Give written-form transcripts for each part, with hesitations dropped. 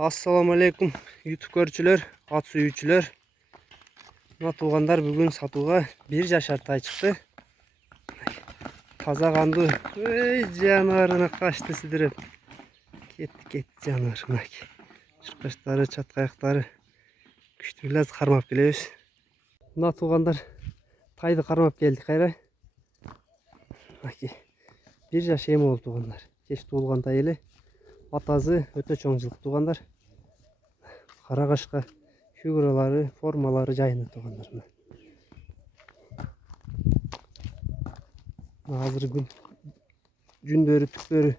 Assalamu alaikum YouTube көрүүчүлөр, ат сүйүүчүлөр. Мына туугандар бүгүн сатууга bir жашар тай чыкты. Таза кандуу. Ой, жаныбарына качты сидиреп. Кетти жаныбар. Мынакей. Чыркачтары, чаткаяктары күчтүү кармап келебиз. Мына туугандар тайды кармап келдик кайра. Мынакей. 1 жаш эми болду туугандар. Кеч туулган тай эле. Атасы өтө чоң жылкы туугандар. Кара кашка фигуралары, формалары жайына туугандар. Азыр жүндөрү, түктөрү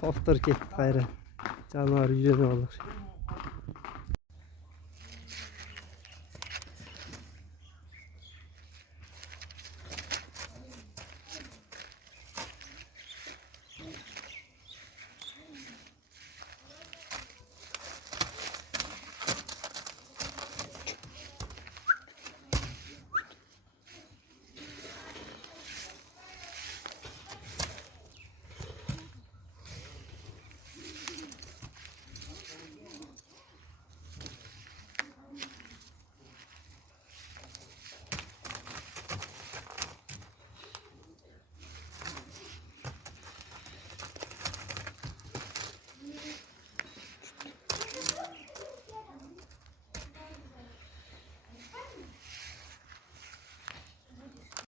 топтор кетти кайра. Жаныбар үйрөнүп алды.